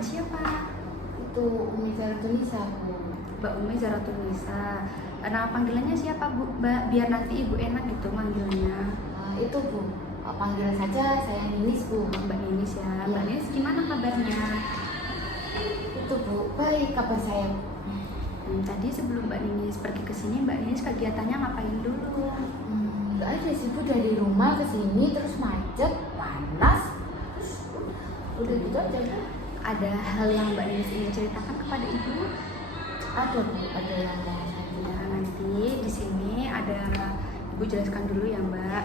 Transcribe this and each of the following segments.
dengan siapa? Itu Umi Zaratunisa, Bu. Mbak Umi Zaratunisa. Nama panggilannya siapa, Bu? Mbak, biar nanti Ibu enak gitu manggilnya. Itu, Bu. Panggil saja saya Ninis, Bu. Mbak Ninis ya. Mbak Ninis gimana kabarnya? Itu, Bu. Baik kabar saya. Tadi sebelum Mbak Ninis pergi ke sini, Mbak Ninis kegiatannya ngapain dulu? Nggak ada sih, Bu. Dari rumah ke sini terus macet, panas. Udah gitu aja, Bu. Ada hal yang Mbak Ninis ingin ceritakan kepada Ibu? Ada, Bu. Ada yang mau saya Nah, nanti di sini ada, Ibu jelaskan dulu ya, Mbak.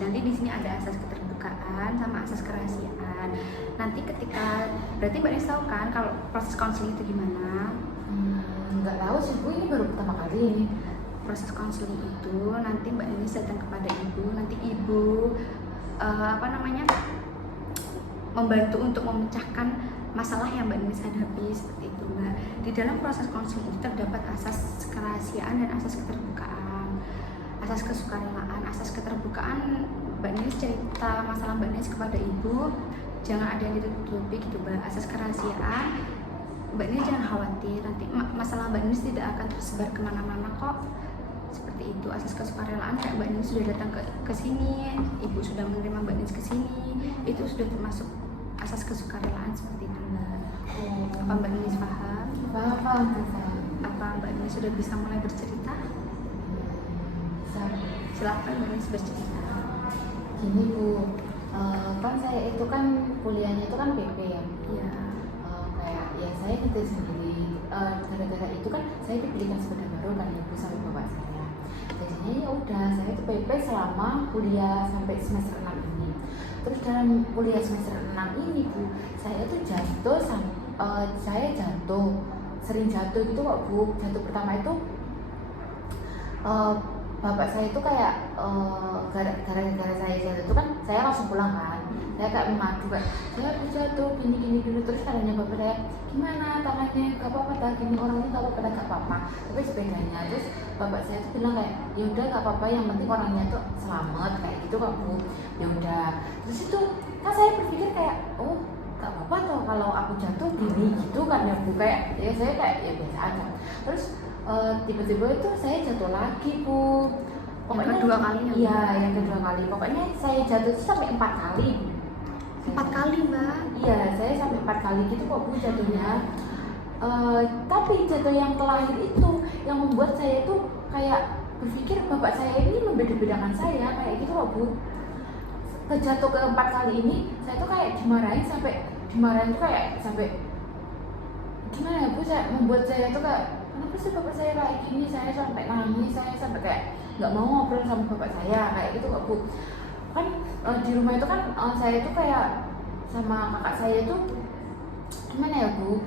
Nanti di sini ada asas keterbukaan sama asas kerahasiaan. Nanti ketika, berarti Mbak Ninis tahu kan kalau proses konseling itu gimana? Nggak tahu sih, Bu. Ini baru pertama kali ini. Proses konseling itu nanti Mbak Ninis datang kepada Ibu, nanti Ibu membantu untuk memecahkan masalah yang Mbak Ninis hadapi, seperti itu, Mbak. Di dalam proses konseling itu terdapat asas kerahasiaan dan asas keterbukaan. Asas kesukarelaan, asas keterbukaan, Mbak Ninis cerita masalah Mbak Ninis kepada Ibu, jangan ada yang ditutupi gitu, Mbak. Asas kerahasiaan, Mbak Ninis jangan khawatir, nanti masalah Mbak Ninis tidak akan tersebar kemana-mana kok, seperti itu. Asas kesukarelaan, kayak Mbak Ninis sudah datang ke sini, Ibu sudah menerima Mbak Ninis ke sini, itu sudah termasuk asas kesukarelaan, seperti itu, Mbak. Apa Mbak Ninis paham? Paham. Apa Mbak Ninis sudah bisa mulai bercerita? Silakan Mbak Ninis bercerita. Gini, Bu. Kan saya itu kan kuliahnya itu kan PP ya. Iya. Kayak ya saya gitu sendiri. Gara-gara itu kan saya dibelikan sepeda baru kan Ibu sama bapak saya. Jadinya ya udah saya itu PP selama kuliah sampai semester 6 ini. Terus dalam kuliah semester 6 ini, Bu, saya tuh jatuh, sering jatuh gitu kok, Bu. Jatuh pertama itu bapak saya itu kayak gara-gara saya jatuh itu kan saya langsung pulang kan. Saya kayak mengadu kayak saya habis jatuh gini dulu, terus katanya bapak saya gimana tangannya, gak apa-apa dah, gini orangnya gak apa-apa dah, gak apa-apa, tapi sepedanya. Terus bapak saya tuh bilang kayak ya udah gak apa-apa, yang penting orangnya tuh selamat, kayak gitu kok, Bu. Ya udah, terus itu kan saya berpikir kayak oh gak apa-apa toh kalau aku jatuh gini gitu kan ya, Bu. Kayak ya saya kayak ya biasa aja. Terus tiba-tiba itu saya jatuh lagi, Bu. Pokoknya yang kedua kali ya? Iya, yang kedua kali. Pokoknya saya jatuh itu sampai 4 kali. 4 kali, Mbak? Iya, saya sampai 4 kali gitu kok, Bu, jatuhnya. Tapi jatuh yang terakhir itu yang membuat saya itu kayak berpikir bapak saya ini membeda-bedakan saya, kayak gitu kok, Bu. Kejatuh ke 4 kali ini saya tuh kayak dimarahin tuh kayak sampai gimana ya, Bu, saya membuat saya tuh kayak kenapa sih bapak saya kayak gini, saya sampai nangis, saya sampai kayak nggak mau ngobrol sama bapak saya, kayak gitu kok, Bu. Kan di rumah itu kan saya tuh kayak sama kakak saya tuh gimana ya, Bu,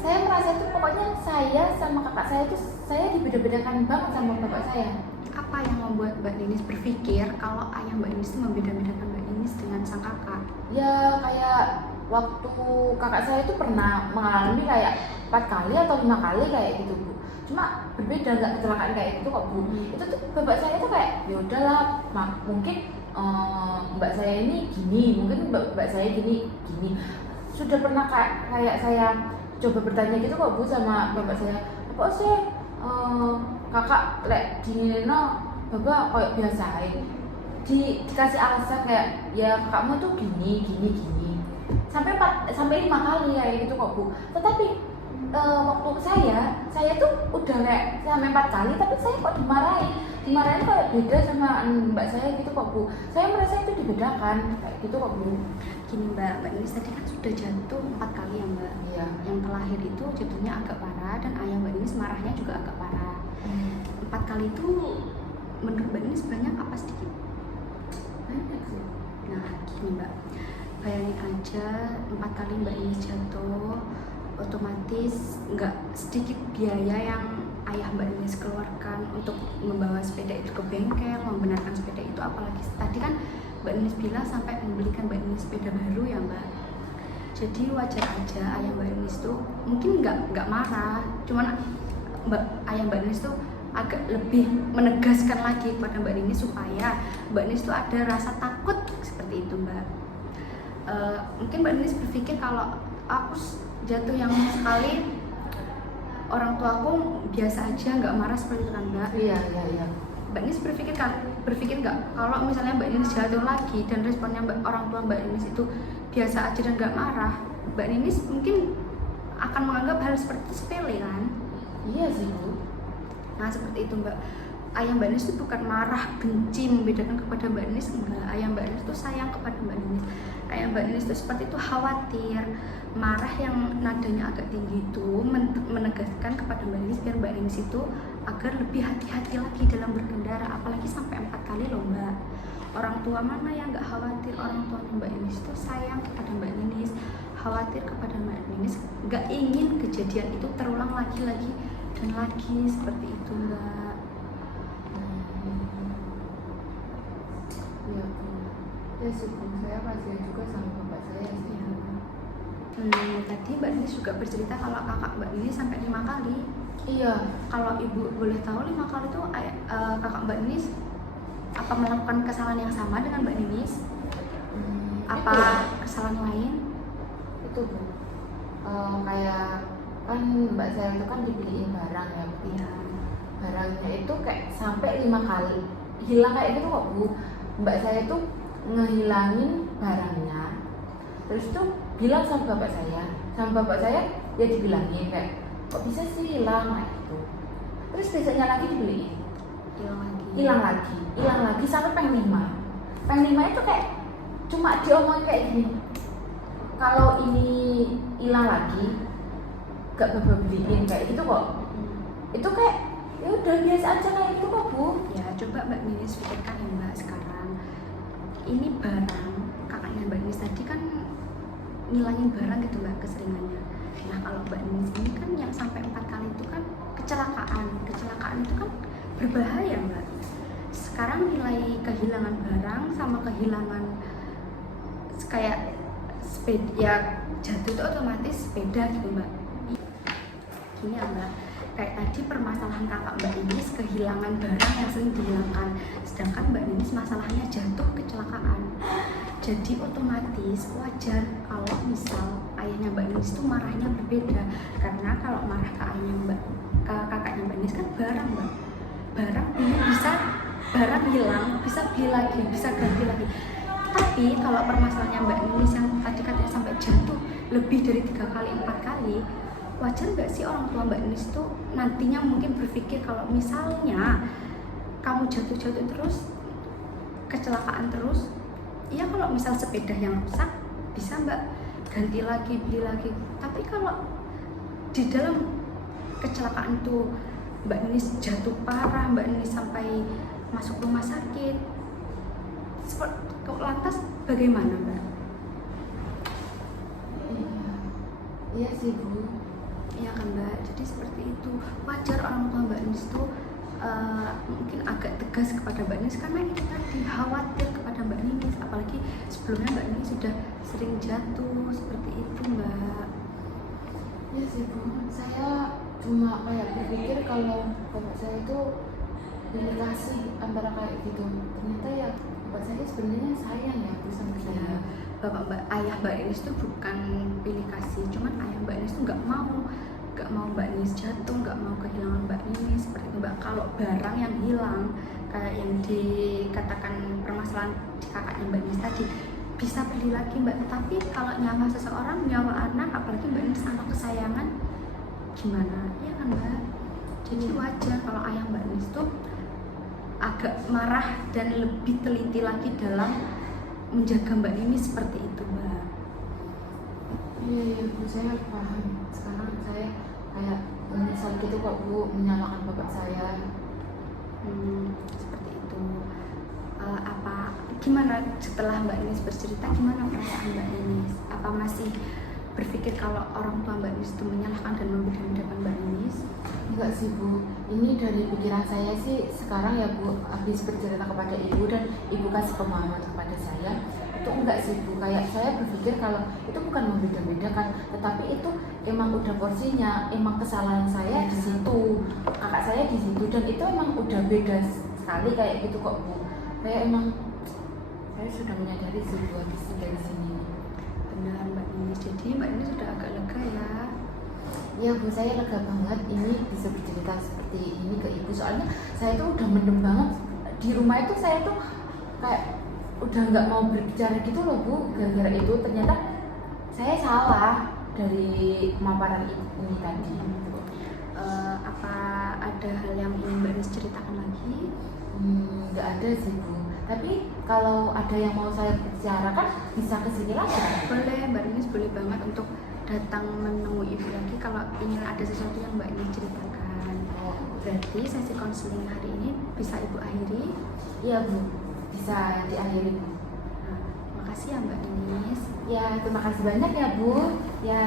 saya merasa tuh pokoknya saya sama kakak saya tuh saya dibeda-bedakan banget sama bapak saya. Apa yang membuat Mbak Ninis berpikir kalau ayah Mbak Ninis itu membeda-bedakan Mbak Ninis dengan sang kakak? Ya kayak waktu kakak saya itu pernah mengalami kayak 4 kali atau 5 kali kayak gitu, Bu. Cuma berbeda, nggak kecelakaan kayak gitu kok, Bu. Itu tuh bapak saya tuh kayak ya udahlah, mungkin mbak saya ini gini, mungkin mbak saya gini. Sudah pernah kayak saya coba bertanya gitu kok, Bu, sama bapak saya, kok sih kakak lek di bapak kayak biasain dikasih alasan kayak ya kakakmu tuh gini sampai 5 kali kayak gitu kok, Bu. Tetapi waktu saya tuh udah kayak sampai 4 kali, tapi saya kok dimarahin kayak beda sama mbak saya gitu kok, Bu. Saya merasa itu dibedakan kayak gitu kok, Bu. Gini, Mbak Ninis tadi kan sudah jatuh 4 kali ya, Mbak? Iya. Yang terakhir itu jatuhnya agak parah dan ayah Mbak Ninis marahnya juga agak parah. 4 kali itu menurut Mbak Ninis banyak apa sedikit? Banyak sih. Nah, gini, Mbak, bayangin aja 4 kali Mbak Ninis jatuh, otomatis nggak sedikit biaya yang ayah Mbak Ninis keluarkan untuk membawa sepeda itu ke bengkel, membenarkan sepeda itu. Apalagi tadi kan Mbak Ninis bilang sampai membelikan Mbak Ninis sepeda baru ya, Mbak. Jadi wajar aja ayah Mbak Ninis tuh mungkin nggak marah, cuman ayah Mbak Ninis tuh agak lebih menegaskan lagi kepada Mbak Ninis supaya Mbak Ninis tuh ada rasa takut, seperti itu, Mbak. Mungkin Mbak Ninis berpikir kalau aku jatuh yang sekali orang tua aku biasa aja, nggak marah seperti itu kan Mbak. Iya. Mbak Nis berpikir nggak kalau misalnya Mbak Nis jatuh lagi dan responnya orang tua Mbak Nis itu biasa aja dan nggak marah, Mbak Nis mungkin akan menganggap hal seperti itu sepele kan? Iya sih Bu. Nah seperti itu Mbak. Ayah Mbak Nis itu bukan marah, benci, membedakan kepada Mbak Nis, enggak. Ayah Mbak Nis itu sayang kepada Mbak Nis. Ayah Mbak Nis itu seperti itu khawatir, marah yang nadanya agak tinggi itu menegaskan kepada Mbak Nis biar Mbak Nis itu agar lebih hati-hati lagi dalam berkendara, apalagi sampai 4 kali loh Mbak. Orang tua mana yang nggak khawatir? Orang tua Mbak Nis itu sayang kepada Mbak Nis, khawatir kepada Mbak Nis, nggak ingin kejadian itu terulang lagi dan lagi seperti itu Mbak. Iya Bu. Ya sih Bu, saya kasihan juga sama bapak saya sih. Tadi Mbak Nis juga bercerita kalau kakak Mbak Nis sampai 5 kali. Iya. Kalau ibu boleh tahu 5 kali itu kakak Mbak Nis apa melakukan kesalahan yang sama dengan Mbak Nis? Apa kesalahan lain? Itu Bu. Kayak kan mbak saya itu kan dibeliin barang ya Bu. Iya. Barangnya itu kayak sampai 5 kali hilang kayak gitu kok Bu. Mbak saya tuh ngehilangin barangnya, terus tuh bilang sama bapak saya ya dibilangin kayak kok bisa sih hilang kayak gitu. Terus besoknya lagi dibeliin, hilang lagi sampai peng 5 itu kayak cuma diomongin kayak gini, kalau ini hilang lagi gak bakal beliin kayak gitu kok. Itu kayak ya udah biasa aja kayak gitu kok Bu. Ya coba Mbak Nis pikirkan ya Mbak sekarang. Ini barang kakaknya Mbak Nis tadi kan ngilangin barang gitu Mbak keseringannya. Nah kalau Mbak Nis ini kan yang sampai 4 kali itu kan kecelakaan itu kan berbahaya Mbak. Sekarang nilai kehilangan barang sama kehilangan kayak sepeda ya jatuh itu otomatis sepeda gitu Mbak. Gini ya Mbak, kayak tadi permasalahan kakak Mbak Nis kehilangan barang yang sering dihilangkan, sedangkan Mbak Nis masalahnya jatuh kecelakaan. Jadi otomatis wajar kalau misal ayahnya Mbak Nis itu marahnya berbeda, karena kalau marah ke kakaknya Mbak Nis kan barang Mbak, barang ini bisa barang hilang bisa beli lagi, bisa ganti lagi. Tapi kalau permasalahannya Mbak Nis yang tadi katanya sampai jatuh lebih dari 3 kali 4 kali, wajar nggak sih orang tua Mbak Nis tuh nantinya mungkin berpikir kalau misalnya kamu jatuh terus, kecelakaan terus, ya kalau misal sepeda yang rusak bisa Mbak ganti lagi, beli lagi. Tapi kalau di dalam kecelakaan tuh Mbak Nis jatuh parah, Mbak Nis sampai masuk rumah sakit, lantas bagaimana Mbak? Iya sih Bu. Iya kan Mbak, jadi seperti itu. Wajar orang tua Mbak Nis tuh mungkin agak tegas kepada Mbak Nis karena itu tadi khawatir kepada Mbak Nis, apalagi sebelumnya Mbak Nis sudah sering jatuh seperti itu Mbak. Iya sih Bu, saya cuma kayak berpikir kalau bapak saya itu pilih kasih antara kayak gitu, ternyata ya bapak saya sebenarnya sayang ya Bu sama saya. Ayah Mbak Nis itu bukan pilih kasih, cuman ayah Mbak Nis itu nggak mau Mbak Nis jatuh, nggak mau kehilangan Mbak Nis seperti itu Mbak. Kalau barang yang hilang kayak yang dikatakan permasalahan di kakaknya Mbak Nis tadi bisa beli lagi Mbak, tapi kalau nyawa seseorang, nyawa anak, apalagi Mbak Nis anak kesayangan, gimana? Iya kan Mbak? Jadi wajar kalau ayah Mbak Nis tuh agak marah dan lebih teliti lagi dalam menjaga Mbak Nis seperti itu Mbak. Iya Bu, saya paham. Sekarang saya kayak menyesal gitu kok Bu, menyalahkan bapak saya. Seperti itu. Gimana setelah Mbak Nis bercerita, gimana perasaan Mbak Nis? Apa masih berpikir kalau orang tua Mbak Nis itu menyalahkan dan membeda-bedakan Mbak Nis? Enggak sih Bu, ini dari pikiran saya sih sekarang ya Bu, habis bercerita kepada Ibu dan Ibu kasih pemahaman kepada saya, itu enggak sih Bu, kayak saya berpikir kalau itu bukan membeda-bedakan, tetapi itu emang udah porsinya, emang kesalahan saya di situ, kakak saya di situ, dan itu emang udah beda sekali kayak gitu kok Bu. Kayak emang saya sudah menyadari sih Bu habis dari sini. benar Mbak Ninis. Jadi Mbak Ninis sudah agak lega ya. Ya Bu, saya lega banget ini bisa bercerita seperti ini ke Ibu. Soalnya saya tuh udah mendem banget di rumah itu, saya tuh kayak udah nggak mau berbicara gitu loh Bu. Gara-gara itu ternyata saya salah dari pemaparan ini tadi. Apa ada hal yang ingin Mbak Ninis ceritakan lagi? Nggak ada sih Bu. Tapi kalau ada yang mau saya bicarakan bisa kesini lagi. Boleh, Mbak Ninis boleh banget untuk datang menemui Ibu lagi kalau ingin ada sesuatu yang Mbak Ninis ceritakan. Berarti sesi konseling hari ini bisa Ibu akhiri? Iya Bu, bisa diakhiri Bu. Nah, makasih ya Mbak Ninis. Ya, terima kasih banyak ya Bu. Ya.